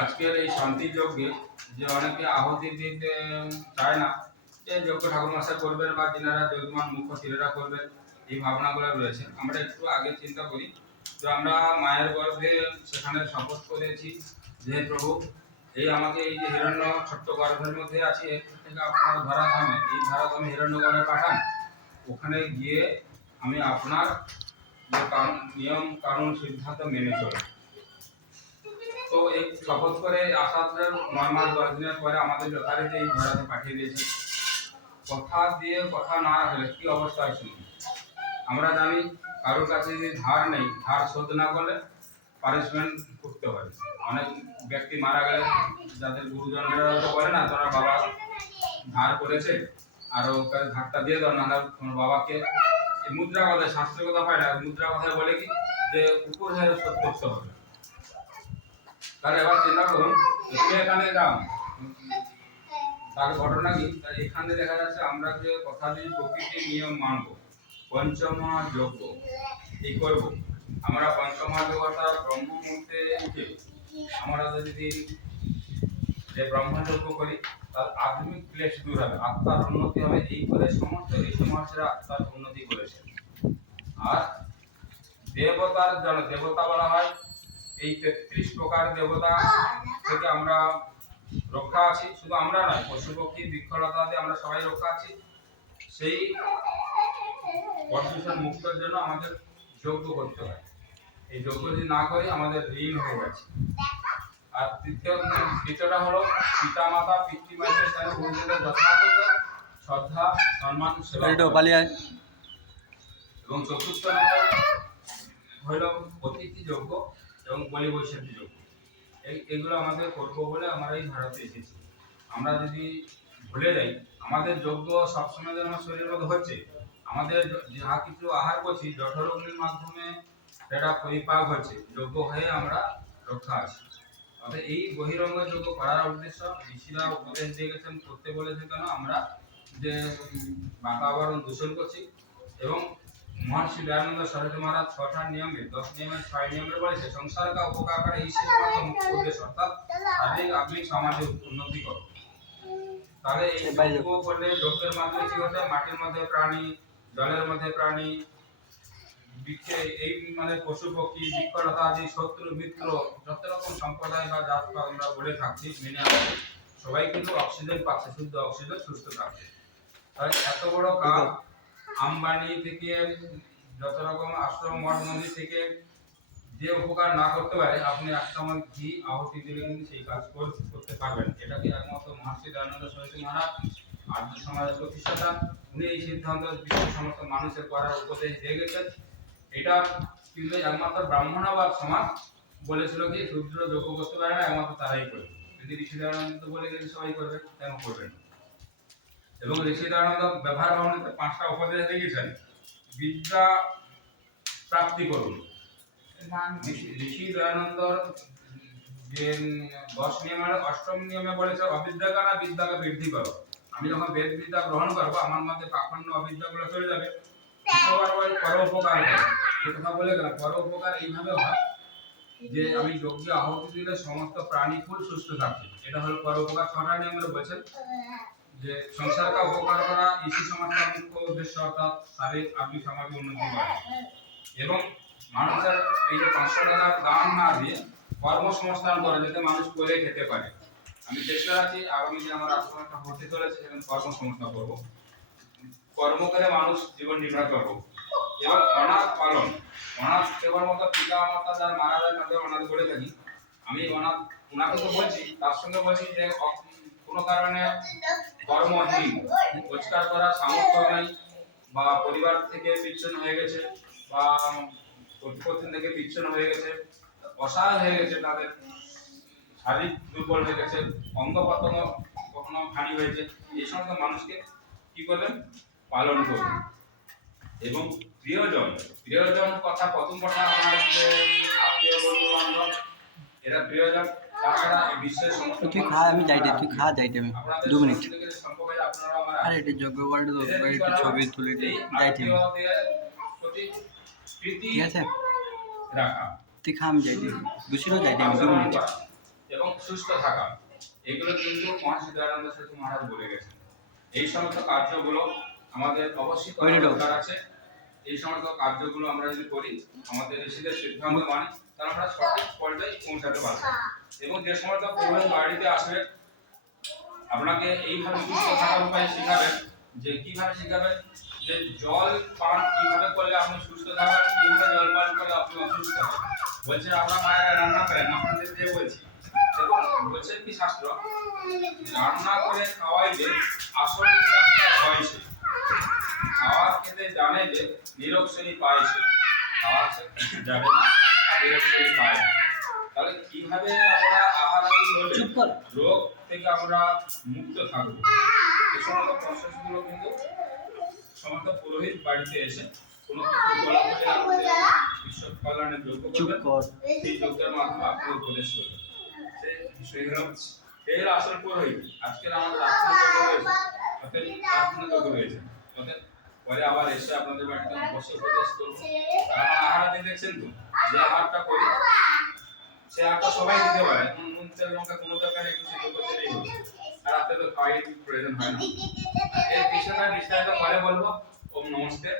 আজকের এই শান্তি যজ্ঞে যে অনেকে আহুতি দিতে চায় না, যে যজ্ঞ ঠাকুর মশাই করবেন বা যিনারা যজমান মুখ্য তীরেরা করবেন, এই ভাবনাগুলো রয়েছে। আমরা একটু আগে চিন্তা করি যে আমরা মায়ের গর্ভে সেখানে শপথ করেছি যে প্রভু এই আমাকে এই যে হিরণ্য ছোট্ট গর্ভের মধ্যে আছে এর থেকে আপনার ধরাধামে এই ধরাধামে হিরণ্যগর্ভে পাঠান, ওখানে গিয়ে আমি আপনার যে নিয়ম কানুন সিদ্ধান্ত মেনে চলি। তো এই শপথ করে আসার 9 মাস 10 দিনের পরে আমাদের যথারীতি এই ধরাতে পাঠিয়ে দিয়েছে। কথা দিয়ে কথা না রাখলে কি অবস্থা হয় শুনুন। আমরা জানি কারোর কাছে যদি ধার নেই, ধার শোধ না করলে পানিশমেন্ট করতে হয়। অনেক ব্যক্তি মারা গেলে যাদের গুরুজনরা তো বলে না তোরা বাবা ধার করেছে আর ওকে ধারটা দিয়ে দাও, না তোমার বাবাকে মুদ্রা কথায় শাস্ত্রের কথা পায় না, মুদ্রা কথায় বলে কি যে উপর হয়ে শোধ করতে হবে। তাহলে এবার চিন্তা করুন এখানে দাম তার ঘটনা কি, এখানে দেখা যাচ্ছে আমরা যে কথা দিয়ে প্রকৃতির নিয়ম মানব, পঞ্চমা যজ্ঞ এই করব। আমরা পঞ্চমা যজ্ঞটা ব্রহ্ম মুহূর্তে উঠে আমরা যদি যে ব্রহ্মযজ্ঞ করি তার আধুনিক ক্লেশ দূর হবে, আত্মার উন্নতি হবে। এই করে সমস্ত ঋষি মহর্ষিরা আত্মার উন্নতি করেছেন। আর দেবতার জন্য দেবতা বলা হয় এই 33 প্রকার দেবতা থেকে আমরা রক্ষা আছি। শুধু আমরা নয়, পশু পক্ষী বৃক্ষলতা দিয়ে আমরা সবাই রক্ষা আছি। সেই পরদূষণ মুক্তের জন্য আমাদের যজ্ঞ করতে হয়। এই যজ্ঞ যদি না করি আমাদের ঋণ হয়ে গেছে। আর দ্বিতীয়টা হলো পিতা মাতা পিতৃমাতার স্থানে গুরুজনদের যথাযথ শ্রদ্ধা সম্মান সেবা এবং চতুর্থ নম্বর হলো অতিথি যজ্ঞ এবং বলি বৈশাখী যজ্ঞ। এগুলো আমাদের করব বলে আমরা এই ভারতে এসেছি। আমরা যদি ভুলে যাই আমাদের যজ্ঞ সবসময় যেন আমার শরীরের মধ্যে হচ্ছে, আমাদের যা কিছু আহার করছি জঠরগ্নির মাধ্যমে সেটা পরিপাক হচ্ছে, যজ্ঞ হয়ে আমরা রক্ষা আছি। অর্থাৎ এই বহিরঙ্গ যজ্ঞ করার উদ্দেশ্য ঋষিরা উপদেশ দিয়ে গেছেন করতে বলেছে কেন, আমরা যে বাতাবরণ দূষণ করছি। এবং महर्षि दयानंद सरस्वती महाराज 6টা নিয়মে 10 নিয়মের 6 নিয়মের বলেছে সংসার का উপকার করে এই সিদ্ধান্ত মুখ্য উদ্দেশ্য অর্থাৎ শারীরিক আত্মিক সামাজিক উন্নতি করো। তাহলে এই যজ্ঞ করলে যজ্ঞের মাধ্যমে কি হচ্ছে, মাটির মধ্যে প্রাণী, জলের মধ্যে প্রাণী, বৃক্ষে এই মানে পশু পক্ষী বৃক্ষলতা আদি শত্রু মিত্র যত রকম সম্প্রদায় বা জাত আমরা বলে থাকছি মেনে আসছি, সবাই কিন্তু অক্সিজেন পাচ্ছে, শুদ্ধ অক্সিজেন, সুস্থ থাকছে। তাহলে এত বড় কাজ আম্বানি থেকে যত রকম আশ্রম মঠ মন্দির থেকে যে উপকার না করতে পারে, আপনি একটা ঘি আহুতি দিলে কিন্তু সেই কাজ করতে পারবেন। এটাকে একমাত্র মহর্ষি দয়ানন্দ সরস্বতী মহারাজ আর্য সমাজের প্রতিষ্ঠাতা, উনি এই সিদ্ধান্ত বিশ্বের সমস্ত মানুষের করার উপদেশ দিয়ে গেছেন। এটা কিন্তু একমাত্র ব্রাহ্মণবাদ সমাজ বলেছিল কি শূদ্র যোগ্য করতে পারে না, একমাত্র তারাই করবে। যদি ঋষি দয়ানন্দ বলে গেলে সবাই করবে, কেন করবেন? এবং ঋষি দয়ানন্দ ব্যবহার ভাবনাতে 5টা উপদেশ দিয়েছেন। বিদ্যা প্রাপ্তি করুন। ঋষি দয়ানন্দ যে 10 নিয়মের 8ম নিয়মে বলেছে অবিদ্যা না বিদ্যাকে বৃদ্ধি করো। আমি যখন বেদ বিদ্যা গ্রহণ করব আমার মধ্যে পাখণ্ড অবিদ্যাগুলো চলে যাবে। পরোপকার এই কথা বলে গেলাম। পরোপকার এইভাবে হয় যে আমি যজ্ঞে আহুতি দিলে সমস্ত প্রাণী ফুল সুস্থ থাকবে, এটা হলো পরোপকার। 6টা নিয়মের বলেছেন যে সংসার का উপকার করা ইসি সমাজের মুখ্য উদ্দেশ্য অর্থাৎ শারীরিক আত্মিক সামাজিক উন্নতি করা। এবং মানুষের এই যে 500 টাকার দান না দিয়ে কর্মসংস্থান করে যাতে মানুষ করে খেতে পারে। আমি চেষ্টা রাখছি আগামী দিনে আমার আশ্রমটা হতে চলেছে সেখানে কর্মসংস্থান করব, কর্ম করে মানুষ জীবন নির্বাহ করব। এবং অনাথ পালন, অনাথ সেবার মতো পিতা মাতা যারা মারা যায় তাদের অনাথ বলে থাকি। আমি অনাথ ওনাকে তো বলছি, তার সঙ্গে বলছি যে কোনো কারণে কর্মহীন, রোজগার করার সামর্থ্য নেই বা পরিবার থেকে বিচ্ছিন্ন হয়ে গেছে বা প্রতিপত্তি থেকে বিচ্ছিন্ন হয়ে গেছে, অসহায় হয়ে গেছে, তাদের শারীরিক দুর্বল হয়ে গেছে, অঙ্গ প্রত্যঙ্গ কখনো ভারী হয়েছে, এই সমস্ত মানুষকে কি করবেন পালন করবেন। এবং প্রিয়জন কথা প্রথম কথা আমার যে আত্মীয় বন্ধু বান্ধব এরা প্রিয়জন। তাছাড়া এই বিশ্বের সমস্ত তুই খা, আমি যাইতে, তুই খা যাইতে আমি 2 মিনিট। আরে এটা যোগ্য ওয়ার্ল্ড তো একটু ছবি তুলে যাইতে ঠিক আছে, রাখা তুই খা আমি যাইতে, দুশিরও যাইতে আমি 2 মিনিট। এবং সুস্থ থাকা, এগুলো কিন্তু মহর্ষি দয়ানন্দ সেতু মহারাজ বলে গেছেন। এই সমস্ত কার্যগুলো আমাদের অবশ্যই করা দরকার আছে। এই সমস্ত কার্যগুলো আমরা যদি করি, আমাদের ঋষিদের সিদ্ধান্ত মানি, তাহলে আমরা সঠিক পর্যায়ে পৌঁছাতে পারবো। এবং যে সমস্ত পুরোহিত বাড়িতে আসবে, আপনাকে এইভাবে সুস্থ থাকার উপায় শিখাবেন। যে কিভাবে শিখাবেন, যে জল পান কিভাবে করলে আপনি সুস্থ থাকবেন, কিভাবে জল পান করলে আপনি অসুস্থ হবেন। বলছে আমরা মায়েরা রান্না করেন, আপনাদের যে বলছি দেখুন বলছে কি শাস্ত্র, রান্না করে খাওয়াইলে আসল হয়েছে, খাওয়ার খেতে জানে যে নিরোগ শ্রেণী পাইছে, খাওয়া যাবে না আর নিরোগ শ্রেণী পায় না। তাহলে কিভাবে আমরা আহার হলে রোগ থেকে আমরা মুক্ত থাকবো, এই সমস্ত প্রসেসগুলো কিন্তু সমস্ত পুরোহিত বাড়িতে এসে কোনো কিছু বলা হলে আমাদের বিশ্ব কল্যাণের যোগ্য করবেন, সেই যজ্ঞের মাধ্যমে আপনি উপদেশ করবেন। সেই হলো আসল পুরোহিত। আজকের আমাদের প্রার্থনা যোগ্য রয়েছে, অর্থাৎ প্রার্থনা যোগ্য রয়েছে, অর্থাৎ পরে আবার এসে আপনাদের বাড়িতে বসে উপদেশ করবো। আর আমার আহার আপনি দেখছেন তো, যে আহারটা করি সে আহারটা সবাই দিতে পারে, নুন তেল লঙ্কা কোনো দরকার একটু সিদ্ধ করতে নেই, আর আপনি তো খাওয়াই প্রয়োজন হয় না। এই বিষয়টা বিস্তারিত পরে বলবো। ওম নমস্তে।